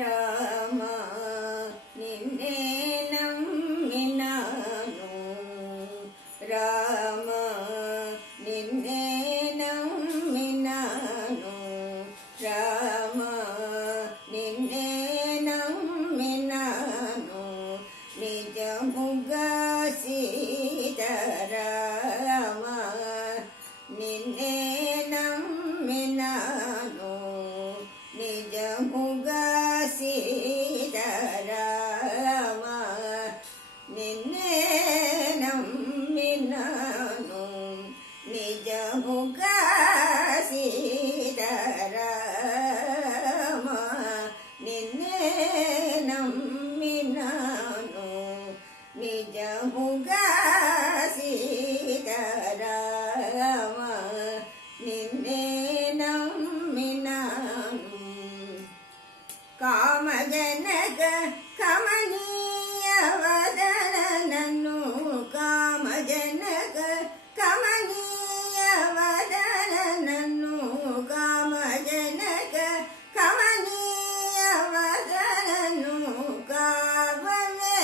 ರಾಮ ನಿನ್ನೆ ನಂಬಿನಾನು ರಾಮ ನಿನ್ನೆ ನಂಬಿನಾನು ರಾಮ ನಿನ್ನೆ ನಂಬಿನಾನು ನಿಜ ಮುಗಸಿದ ರಾಮ ನಿನ್ನೆ ನಂಬಿನಾನು ನಿಜ ಮುಗಸಿದ ರಾಮ ನಿನ್ನೆ ನಂಬಿನಾನು ನಿಜ ಮುಗಸಿದ ರಾಮ ನಿನ್ನೆ ನಂಬಿನಾನು ನಿಜ ಮುಗಸಿದ ರಾಮ ನಿನ್ನೆ ನಂಬಿನಾನು ಕಾಮಜನಕ ಕಮನೀಯ ವದನನನ್ನು ಕಾಮಜನಕ ಕಮನೀಯ ವದನನನ್ನು ಕಾಮಜನಕ ಕಮನೀಯ ವದನನು ಕಾವವೇ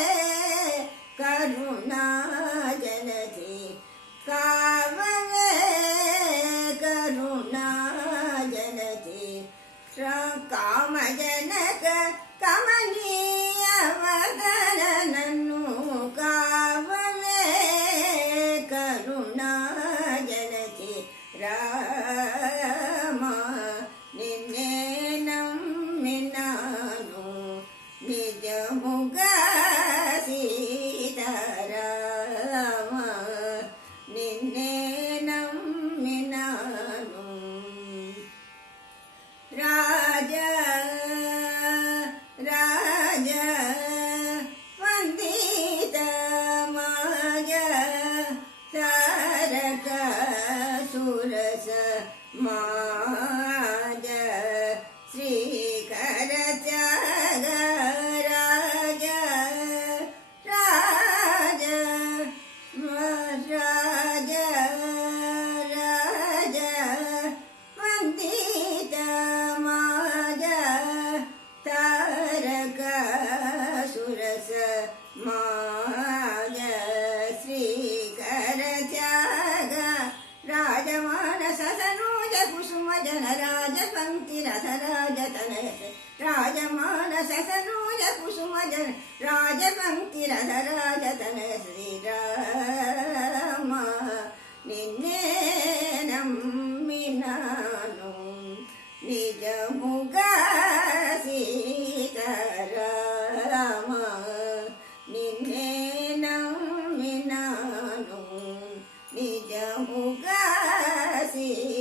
ಕರುಣಾ ಜಲಧಿ ಕಾವವೇ ಕರುಣಾ ಜಲಧಿ ಕಾಮಜನಕ ಕಮನೀಯ ವದನನನ್ನು ಕಾವವೇ ಕರುಣಾ ಜಲಧಿ ರಾಮ ನಿನ್ನೆ ನಂಬಿನಾನು ನಿಜ ಮುಗಸಿದ ರಾಮ ನಿನ್ನೆ ನಂಬಿನಾನು ರಾಜ ರಾಜ ವಂದಿತ ಮಾಜ ತಾರಕ ಸುರಸ ಮಾಜ ಶ್ರೀಕರ ತ್ಯಾಗ ರಾಜ ರಾಜ ರಾಜ ರಾಜ ವಂದಿತ ಮಾಜ ತಾರಕ ಸುರಸ ಮಾಜ ಶ್ರೀಕರ ತ್ಯಾಗ ರಾಜಮಾನಸ ತನೂಜ ಕುಸುಮ ಜನ ರಾಜ ಪಂಕ್ತಿ ರಥ ರಾಜ ತನಯ ರಾಜಮಾನಸ ತನೂಜ ಕುಸುಮ ಜನ ರಾಜ ಪಂಕ್ತಿ ರಥ ರಾಜ ತನಯ ಶ್ರೀರಾಮ ನಿನ್ನೆ ನಂಬಿನಾನು ನಿಜ ಮುಗಸಿದ ರಾಮ ನಿನ್ನೆ ನಂಬಿನಾನು ನಿಜ ಮುಗಸಿದ